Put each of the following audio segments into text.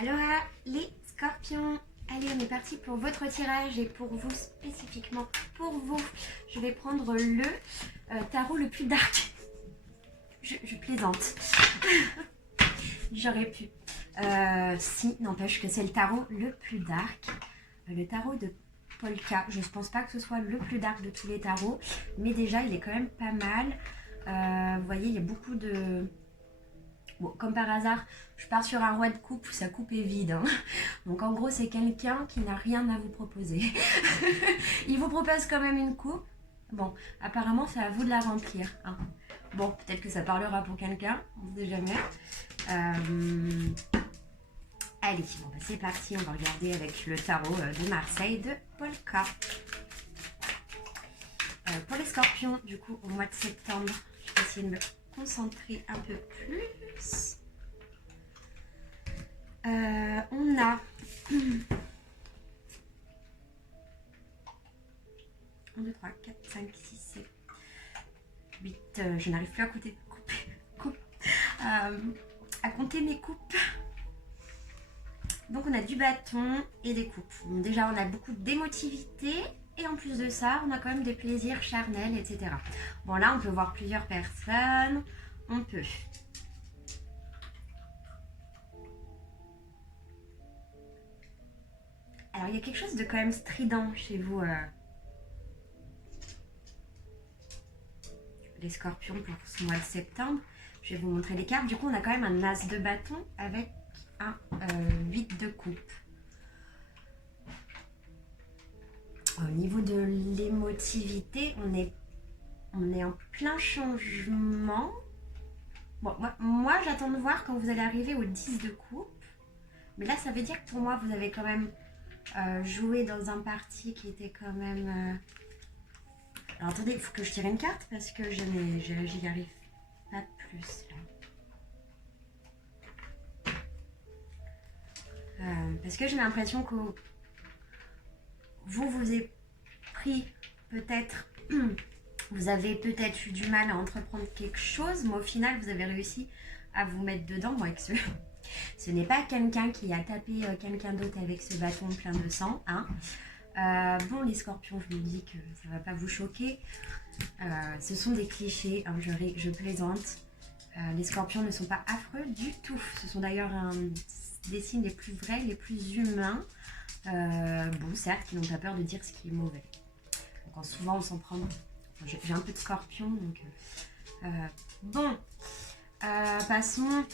Alors les scorpions, allez on est parti pour votre tirage et pour vous spécifiquement, pour vous, je vais prendre le tarot le plus dark. Je plaisante. J'aurais pu. Si, n'empêche que c'est le tarot le plus dark. Le tarot de Polka. Je ne pense pas que ce soit le plus dark de tous les tarots, mais déjà il est quand même pas mal. Vous voyez, il y a beaucoup de... Bon, comme par hasard, je pars sur un roi de coupe où sa coupe est vide. Hein. Donc en gros, c'est quelqu'un qui n'a rien à vous proposer. Il vous propose quand même une coupe. Bon, apparemment, c'est à vous de la remplir. Hein. Bon, peut-être que ça parlera pour quelqu'un, on ne sait jamais. Allez, bon, bah, c'est parti, on va regarder avec le tarot de Marseille de Polka. Pour les scorpions, du coup, au mois de septembre, je vais essayer de me concentrer un peu plus. On a 1, 2, 3, 4, 5, 6, 7, 8. Je n'arrive plus à à compter mes coupes. Donc on a du bâton et des coupes. Donc déjà on a beaucoup d'émotivité et en plus de ça on a quand même des plaisirs charnels, etc. Bon là on peut voir plusieurs personnes. On peut. Alors il y a quelque chose de quand même strident chez vous. Les scorpions pour ce mois de septembre. Je vais vous montrer les cartes. Du coup on a quand même un as de bâton avec un 8 de coupe. Au niveau de l'émotivité, on est en plein changement. Bon, moi j'attends de voir quand vous allez arriver au 10 de coupe. Mais là ça veut dire que pour moi vous avez quand même joué dans un parti qui était quand même... Alors attendez, il faut que je tire une carte parce que j'y arrive pas plus là. Parce que j'ai l'impression que vous avez pris peut-être, vous avez peut-être eu du mal à entreprendre quelque chose, mais au final vous avez réussi à vous mettre dedans. Moi, avec ce n'est pas quelqu'un qui a tapé quelqu'un d'autre avec ce bâton plein de sang. Hein. Bon, les scorpions, je me dis que ça ne va pas vous choquer. Ce sont des clichés, hein, je plaisante. Les scorpions ne sont pas affreux du tout. Ce sont d'ailleurs des signes les plus vrais, les plus humains. Bon, certes, qui n'ont pas peur de dire ce qui est mauvais. Donc, souvent, on s'en prend. J'ai un peu de scorpion, donc... bon, passons.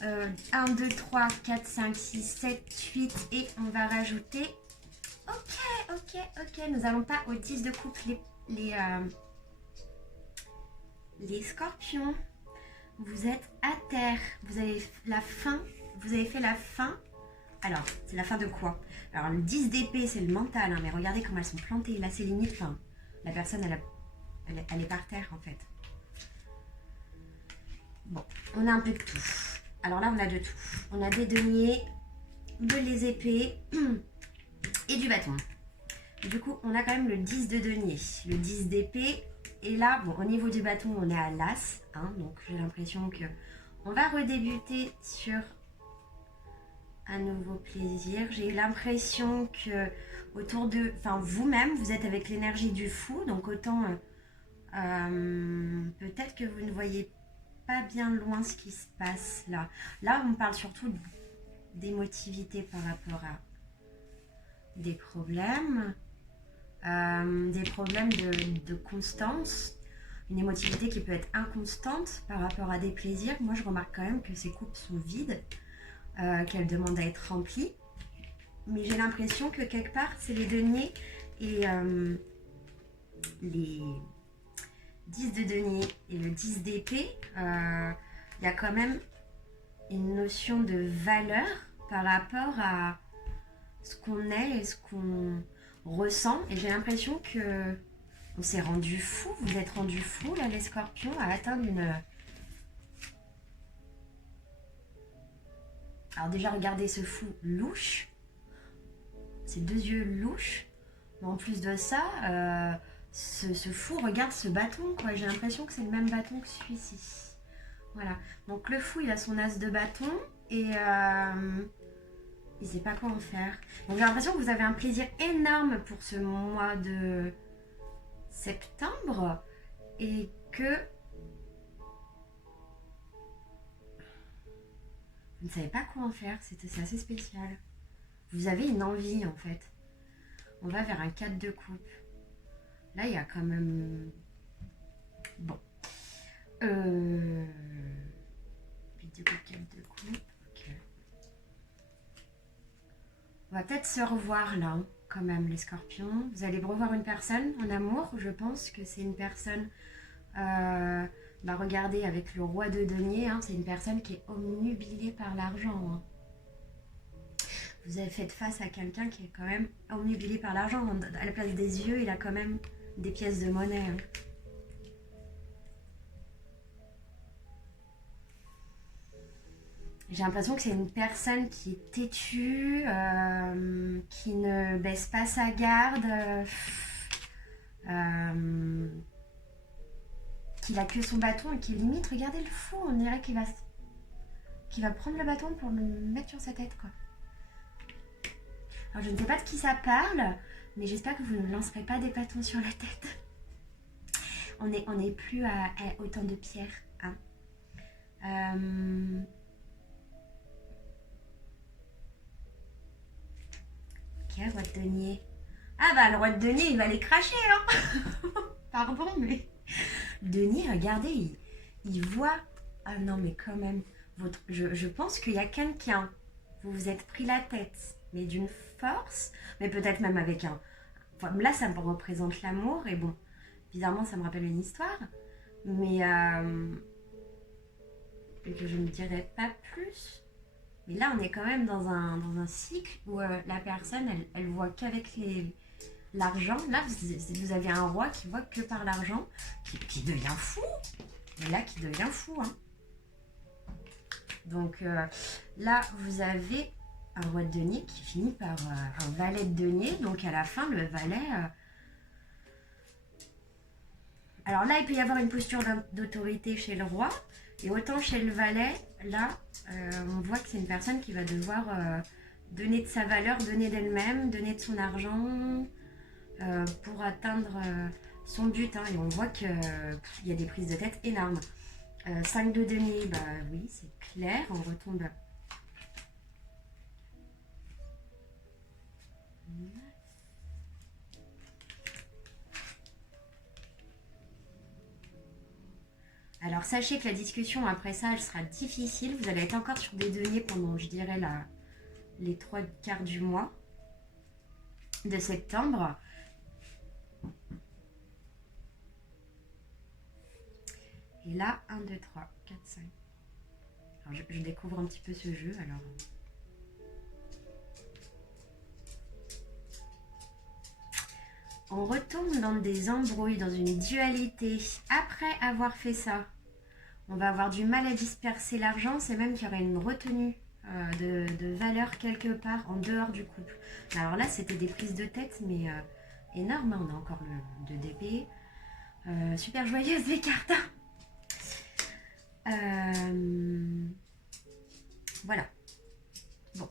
1, 2, 3, 4, 5, 6, 7, 8 et on va rajouter... Ok, nous allons pas au 10 de coupe les scorpions. Vous êtes à terre, vous avez la fin, vous avez fait la fin. Alors, c'est la fin de quoi? Alors, le 10 d'épée, c'est le mental, hein, mais regardez comment elles sont plantées. Là, c'est limite, enfin, la personne, elle est par terre, en fait. Bon, on a un peu de tout. Alors là, on a de tout. On a des deniers, les épées et du bâton. Du coup, on a quand même le 10 de denier, le 10 d'épée. Et là, bon, au niveau du bâton, on est à l'as. Hein, donc, j'ai l'impression que on va redébuter sur un nouveau plaisir. J'ai l'impression que autour de, enfin vous-même, vous êtes avec l'énergie du fou, donc autant peut-être que vous ne voyez pas bien loin ce qui se passe là. Là, on parle surtout d'émotivité par rapport à des problèmes de constance, une émotivité qui peut être inconstante par rapport à des plaisirs. Moi, je remarque quand même que ces coupes sont vides, qu'elles demandent à être remplies. Mais j'ai l'impression que quelque part, c'est les deniers et les 10 de denier et le 10 d'épée. Il y a quand même une notion de valeur par rapport à ce qu'on est et ce qu'on ressent. Et j'ai l'impression que on s'est rendu fou. Vous êtes rendu fou, là, les scorpions, à atteindre une... Alors déjà, regardez ce fou louche. Ces deux yeux louches. Mais en plus de ça, ce fou regarde ce bâton, quoi. J'ai l'impression que c'est le même bâton que celui-ci. Voilà. Donc le fou, il a son as de bâton et il sait pas quoi en faire. Donc j'ai l'impression que vous avez un plaisir énorme pour ce mois de septembre et que vous ne savez pas quoi en faire. C'est assez spécial. Vous avez une envie en fait. On va vers un 4 de coupe. Là, il y a quand même... Bon. Puis du coup, 4 de coupe. Ok. On va peut-être se revoir là, hein, quand même, les scorpions. Vous allez revoir une personne en amour. Je pense que c'est une personne... regardez, avec le roi de denier, hein, c'est une personne qui est omnubilée par l'argent. Hein. Vous avez fait face à quelqu'un qui est quand même omnubilé par l'argent. À la place des yeux, il a quand même des pièces de monnaie. Hein. J'ai l'impression que c'est une personne qui est têtue, qui ne baisse pas sa garde, qui n'a que son bâton et qui limite, regardez le fou, on dirait qu'il va prendre le bâton pour le mettre sur sa tête, quoi. Alors je ne sais pas de qui ça parle, mais j'espère que vous ne lancerez pas des bâtons sur la tête. On n'est plus à autant de pierres. Hein. Ok, roi de denier. Ah bah le roi de denier, il va les cracher, hein. Pardon, mais... Denier, regardez, il voit... Ah non, mais quand même, je pense qu'il y a quelqu'un. Vous vous êtes pris la tête, mais d'une force, mais peut-être même avec un... Enfin, là, ça me représente l'amour, et bon, bizarrement, ça me rappelle une histoire, mais que je ne dirai pas plus. Mais là, on est quand même dans un cycle où la personne, elle voit qu'avec l'argent. Là, vous avez un roi qui voit que par l'argent, qui devient fou. Mais là, qui devient fou, hein. Donc là, vous avez un roi de denier qui finit par un valet de denier. Donc à la fin, le valet... Alors là, il peut y avoir une posture d'autorité chez le roi. Et autant chez le valet, là, on voit que c'est une personne qui va devoir donner de sa valeur, donner d'elle-même, donner de son argent pour atteindre son but. Hein. Et on voit qu'il y a des prises de tête énormes. 5 de denier, bah oui, c'est clair, on retombe. Alors sachez que la discussion après ça, elle sera difficile. Vous allez être encore sur des deniers pendant, je dirais, les 3 quarts du mois de septembre. Et là, 1, 2, 3, 4, 5. Alors je découvre un petit peu ce jeu. Alors... On retombe dans des embrouilles, dans une dualité. Après avoir fait ça, on va avoir du mal à disperser l'argent. C'est même qu'il y aurait une retenue de valeur quelque part en dehors du couple. Alors là, c'était des prises de tête, mais énormes. On a encore le 2 d'épée. Super joyeuse les cartes. Voilà. Bon.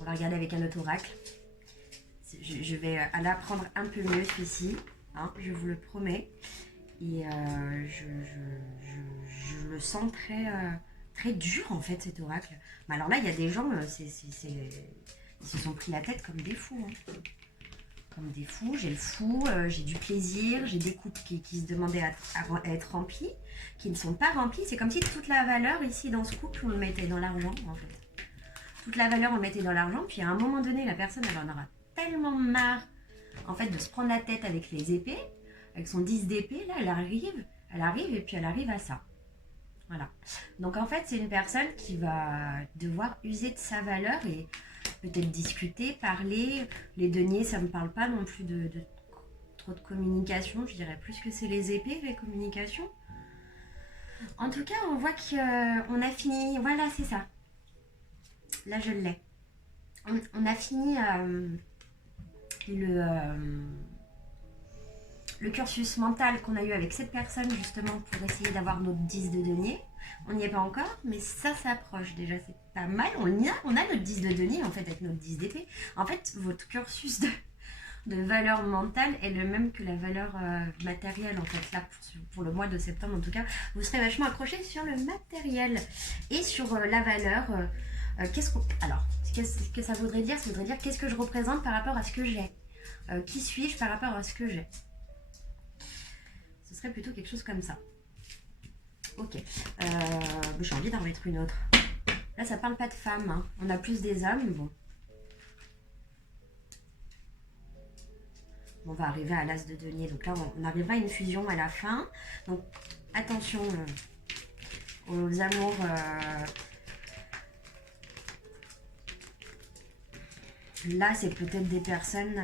On va regarder avec un autre oracle. Je vais l'apprendre un peu mieux celui-ci, hein, je vous le promets. Et je le sens très dur en fait cet oracle. Mais alors là, il y a des gens, ils se sont pris la tête comme des fous. Hein. Comme des fous, j'ai le fou, j'ai du plaisir, j'ai des couples qui se demandaient à être remplis, qui ne sont pas remplis. C'est comme si toute la valeur ici dans ce couple, on le mettait dans l'argent en fait. Toute la valeur, on le mettait dans l'argent, puis à un moment donné, la personne, elle en aura tellement marre en fait de se prendre la tête avec les épées, avec son 10 d'épée, là, elle arrive et puis elle arrive à ça. Voilà. Donc en fait, c'est une personne qui va devoir user de sa valeur et peut-être discuter, parler. Les deniers, ça ne me parle pas non plus de trop de communication. Je dirais plus que c'est les épées, les communications. En tout cas, on voit qu'on a fini. Voilà, c'est ça. Là, je l'ai. On a fini le cursus mental qu'on a eu avec cette personne justement pour essayer d'avoir notre 10 de denier. On n'y est pas encore, mais ça s'approche déjà, c'est pas mal. On a notre 10 de denier en fait avec notre 10 d'épée. En fait, votre cursus de valeur mentale est le même que la valeur matérielle en fait. Là, pour le mois de septembre en tout cas, vous serez vachement accroché sur le matériel et sur la valeur. Alors, qu'est-ce que ça voudrait dire? Ça voudrait dire qu'est-ce que je représente par rapport à ce que j'ai. Qui suis-je par rapport à ce que j'ai? Ce serait plutôt quelque chose comme ça. Ok. J'ai envie d'en mettre une autre. Là, ça parle pas de femmes. Hein. On a plus des hommes. Bon. On va arriver à l'as de denier. Donc là, on arrivera à une fusion à la fin. Donc, attention aux amours... Là, c'est peut-être des personnes...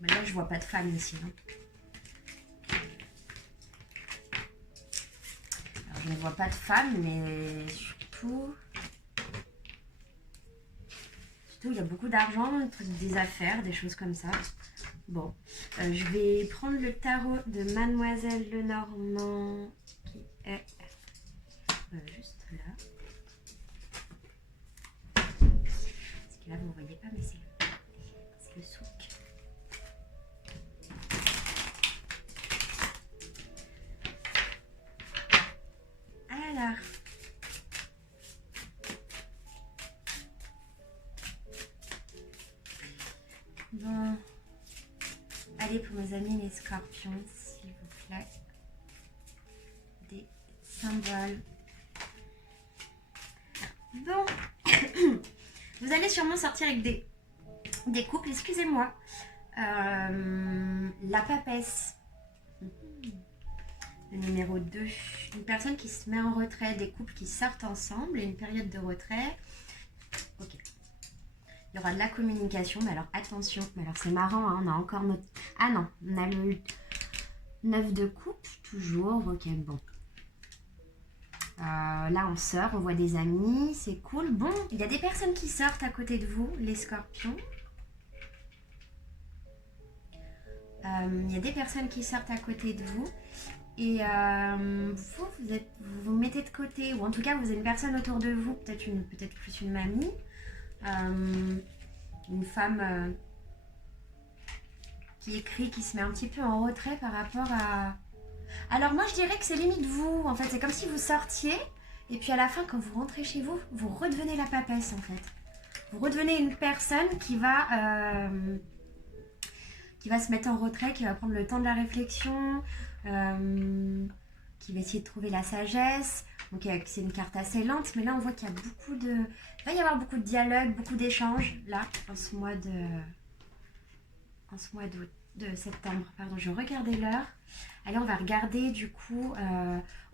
Mais là, je vois pas de femmes ici. Hein. Alors, je ne vois pas de femmes, mais surtout, il y a beaucoup d'argent, des affaires, des choses comme ça. Bon, je vais prendre le tarot de Mademoiselle Lenormand, qui est juste là. Parce que là, vous ne voyez pas, mais c'est le souk. Alors, bon, allez pour mes amis les scorpions, s'il vous plaît, des symboles. Bon, vous allez sûrement sortir avec des couples, excusez-moi, la papesse. Le numéro 2, une personne qui se met en retrait, des couples qui sortent ensemble, et une période de retrait. Ok. Il y aura de la communication, mais alors attention, mais alors c'est marrant, hein, on a encore notre... Ah non, on a le 9 de coupe, toujours, ok, bon. Là on sort, on voit des amis, c'est cool. Bon, il y a des personnes qui sortent à côté de vous, les scorpions. Il y a des personnes qui sortent à côté de vous. Et vous mettez de côté, ou en tout cas vous avez une personne autour de vous, peut-être plus une mamie, une femme qui écrit, qui se met un petit peu en retrait par rapport à... Alors moi je dirais que c'est limite vous, en fait, c'est comme si vous sortiez, et puis à la fin quand vous rentrez chez vous, vous redevenez la papesse en fait. Vous redevenez une personne qui va se mettre en retrait, qui va prendre le temps de la réflexion, qui va essayer de trouver la sagesse. Donc c'est une carte assez lente, mais là on voit qu'il y a beaucoup de... Il va y avoir beaucoup de dialogue, beaucoup d'échanges, là, en ce mois de septembre. Pardon, je regardais l'heure. Allez, on va regarder du coup...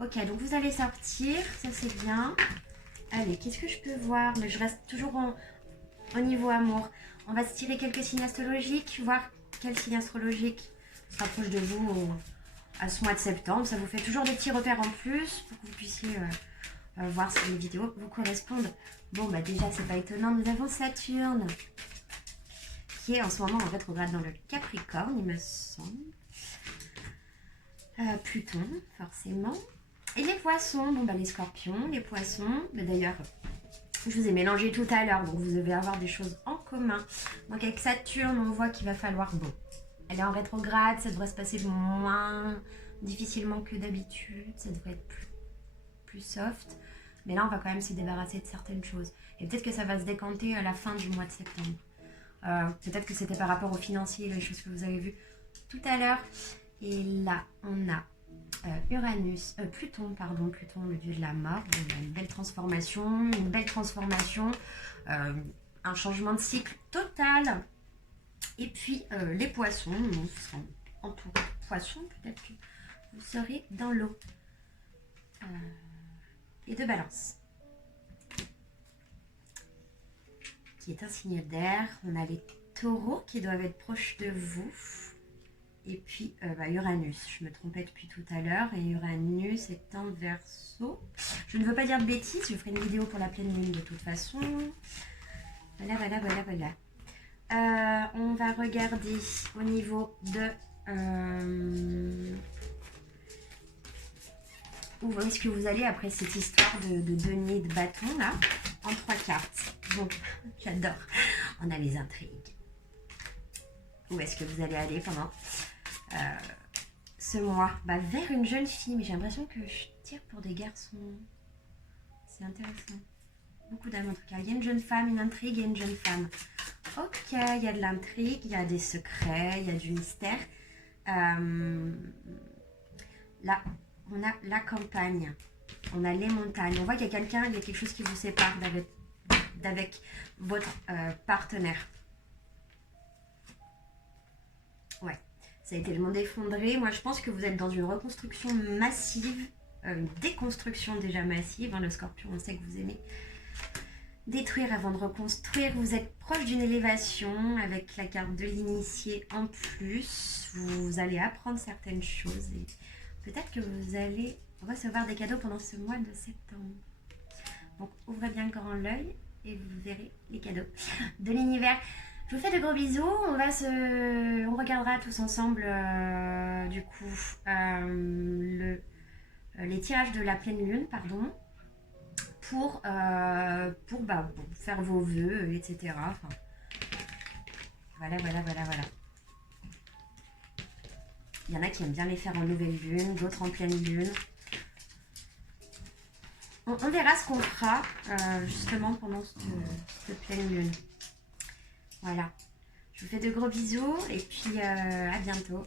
Ok, donc vous allez sortir, ça c'est bien. Allez, qu'est-ce que je peux voir? Mais je reste toujours au niveau amour. On va se tirer quelques signes astrologiques, voir quel signe astrologique se rapproche de vous à ce mois de septembre. Ça vous fait toujours des petits repères en plus pour que vous puissiez voir si les vidéos vous correspondent. Bon, bah déjà, c'est pas étonnant. Nous avons Saturne qui est en ce moment en rétrograde dans le Capricorne, il me semble. Pluton, forcément. Et les poissons, bon bah les scorpions, les poissons. D'ailleurs, Je vous ai mélangé tout à l'heure, donc vous devez avoir des choses en commun. Donc avec Saturne, on voit qu'il va falloir... Bon, elle est en rétrograde, ça devrait se passer moins difficilement que d'habitude. Ça devrait être plus soft. Mais là, on va quand même se débarrasser de certaines choses. Et peut-être que ça va se décanter à la fin du mois de septembre. Peut-être que c'était par rapport aux financiers, les choses que vous avez vues tout à l'heure. Et là, on a Pluton, le dieu de la mort. Donc, il y a une belle transformation, un changement de cycle total. Et puis, les poissons, nous serons entourés de poissons, peut-être que vous serez dans l'eau. Et de Balance, qui est un signe d'air. On a les taureaux qui doivent être proches de vous. Et puis Uranus, je me trompais depuis tout à l'heure. Et Uranus est en Verseau. Je ne veux pas dire de bêtises, je ferai une vidéo pour la pleine lune de toute façon. Voilà. On va regarder au niveau de... où est-ce que vous allez après cette histoire de denier de bâton là, en 3 cartes. Bon, j'adore. On a les intrigues. Où est-ce que vous allez aller pendant ce mois? Vers une jeune fille, mais j'ai l'impression que je tire pour des garçons. C'est intéressant. Beaucoup d'âmes en tout cas. Il y a une jeune femme, une intrigue et une jeune femme. Ok, il y a de l'intrigue, il y a des secrets, il y a du mystère. Là, on a la campagne, on a les montagnes. On voit qu'il y a quelqu'un, il y a quelque chose qui vous sépare d'avec votre partenaire. Ouais, ça a été le monde effondré. Moi, je pense que vous êtes dans une reconstruction massive, une déconstruction déjà massive. Le Scorpion, on sait que vous aimez détruire avant de reconstruire. Vous êtes proche d'une élévation avec la carte de l'initié en plus. Vous allez apprendre certaines choses et peut-être que vous allez recevoir des cadeaux pendant ce mois de septembre. Donc ouvrez bien grand l'œil et vous verrez les cadeaux de l'univers. Je vous fais de gros bisous. On regardera tous ensemble du coup les tirages de la pleine lune, pardon. Pour faire vos vœux, etc. Enfin, voilà. Il y en a qui aiment bien les faire en nouvelle lune, d'autres en pleine lune. On verra ce qu'on fera justement pendant cette pleine lune. Voilà. Je vous fais de gros bisous et puis à bientôt.